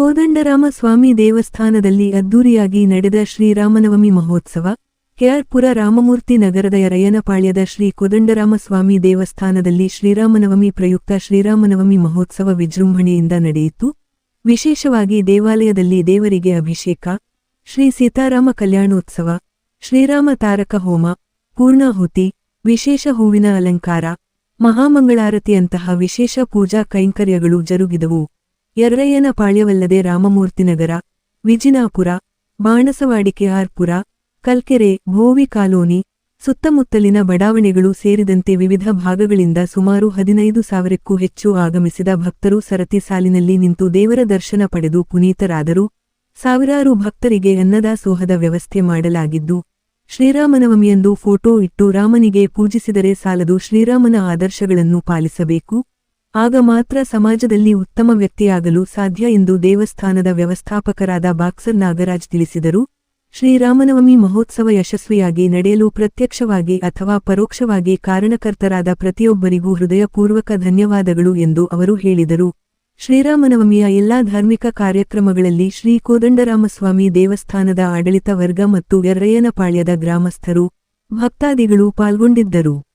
ಕೋದಂಡರಾಮ ಸ್ವಾಮಿ ದೇವಸ್ಥಾನದಲ್ಲಿ ಅದ್ದೂರಿಯಾಗಿ ನಡೆದ ಶ್ರೀರಾಮನವಮಿ ಮಹೋತ್ಸವ, ಕೆಆರ್ಪುರ ರಾಮಮೂರ್ತಿ ನಗರದ ರಯನಪಾಳ್ಯದ ಶ್ರೀ ಕೋದಂಡರಾಮ ಸ್ವಾಮಿ ದೇವಸ್ಥಾನದಲ್ಲಿ ಶ್ರೀರಾಮನವಮಿ ಪ್ರಯುಕ್ತ ಶ್ರೀರಾಮನವಮಿ ಮಹೋತ್ಸವ ವಿಜೃಂಭಣೆಯಿಂದ ನಡೆಯಿತು. ವಿಶೇಷವಾಗಿ ದೇವಾಲಯದಲ್ಲಿ ದೇವರಿಗೆ ಅಭಿಷೇಕ, ಶ್ರೀ ಸೀತಾರಾಮ ಕಲ್ಯಾಣೋತ್ಸವ, ಶ್ರೀರಾಮ ತಾರಕ ಹೋಮ, ಪೂರ್ಣಾಹುತಿ, ವಿಶೇಷ ಹೂವಿನ ಅಲಂಕಾರ, ಮಹಾಮಂಗಳಾರತಿಯಂತಹ ವಿಶೇಷ ಪೂಜಾ ಕೈಂಕರ್ಯಗಳು ಜರುಗಿದವು. ಯರ್ರಯ್ಯನ ಪಾಳ್ಯವಲ್ಲದೆ ರಾಮಮೂರ್ತಿನಗರ ವಿಜಿನಾಪುರ ಬಾಣಸವಾಡಿ ಆರ್ಪುರ, ಕಲ್ಕೆರೆ, ಭೋವಿ ಕಾಲೋನಿ ಸುತ್ತಮುತ್ತಲಿನ ಬಡಾವಣೆಗಳು ಸೇರಿದಂತೆ ವಿವಿಧ ಭಾಗಗಳಿಂದ ಸುಮಾರು ಹದಿನೈದು ಸಾವಿರಕ್ಕೂ ಹೆಚ್ಚು ಆಗಮಿಸಿದ ಭಕ್ತರು ಸರತಿ ಸಾಲಿನಲ್ಲಿ ನಿಂತು ದೇವರ ದರ್ಶನ ಪಡೆದು ಪುನೀತರಾದರು. ಸಾವಿರಾರು ಭಕ್ತರಿಗೆ ಅನ್ನದಾಸೋಹದ ವ್ಯವಸ್ಥೆ ಮಾಡಲಾಗಿದ್ದು, ಶ್ರೀರಾಮನವಮಿಯಂದು ಫೋಟೋ ಇಟ್ಟು ರಾಮನಿಗೆ ಪೂಜಿಸಿದರೆ ಸಾಲದು ಶ್ರೀರಾಮನ ಆದರ್ಶಗಳನ್ನು ಪಾಲಿಸಬೇಕು. ಆಗ ಮಾತ್ರ ಸಮಾಜದಲ್ಲಿ ಉತ್ತಮ ವ್ಯಕ್ತಿಯಾಗಲು ಸಾಧ್ಯ ಎಂದು ದೇವಸ್ಥಾನದ ವ್ಯವಸ್ಥಾಪಕರಾದ ಬಾಕ್ಸರ್ ನಾಗರಾಜ್ ತಿಳಿಸಿದರು. ಶ್ರೀರಾಮನವಮಿ ಮಹೋತ್ಸವ ಯಶಸ್ವಿಯಾಗಿ ನಡೆಯಲು ಪ್ರತ್ಯಕ್ಷವಾಗಿ ಅಥವಾ ಪರೋಕ್ಷವಾಗಿ ಕಾರಣಕರ್ತರಾದ ಪ್ರತಿಯೊಬ್ಬರಿಗೂ ಹೃದಯಪೂರ್ವಕ ಧನ್ಯವಾದಗಳು ಎಂದು ಅವರು ಹೇಳಿದರು. ಶ್ರೀರಾಮನವಮಿಯ ಎಲ್ಲಾ ಧಾರ್ಮಿಕ ಕಾರ್ಯಕ್ರಮಗಳಲ್ಲಿ ಶ್ರೀ ಕೋದಂಡರಾಮಸ್ವಾಮಿ ದೇವಸ್ಥಾನದ ಆಡಳಿತ ವರ್ಗ ಮತ್ತು ಎರ್ರಯ್ಯನಪಾಳ್ಯದ ಗ್ರಾಮಸ್ಥರು, ಭಕ್ತಾದಿಗಳು ಪಾಲ್ಗೊಂಡಿದ್ದರು.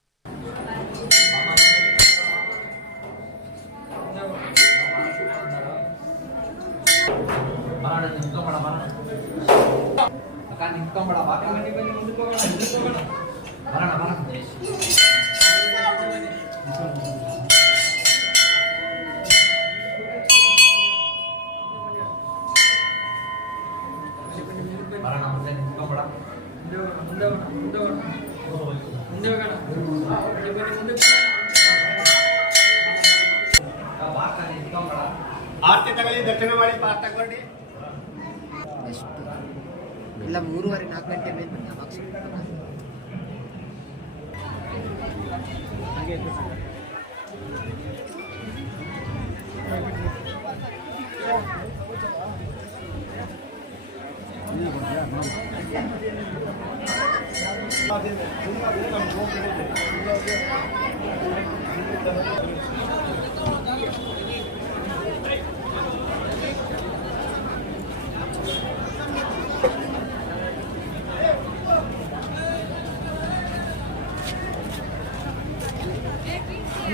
ಆರತಿ ತಗೊಳ್ಳಿ ದರ್ಶನ ಮಾಡಿ ಪಾಠ ತಗೊಂಡು ಅಷ್ಟು ಇಲ್ಲ ಮೂರುವರೆ ನಾಲ್ಕು ಗಂಟೆ ಮೇಲೆ ಬನ್ನಿ ಅವಾಗ ಸ್ವಲ್ಪ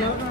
no, no.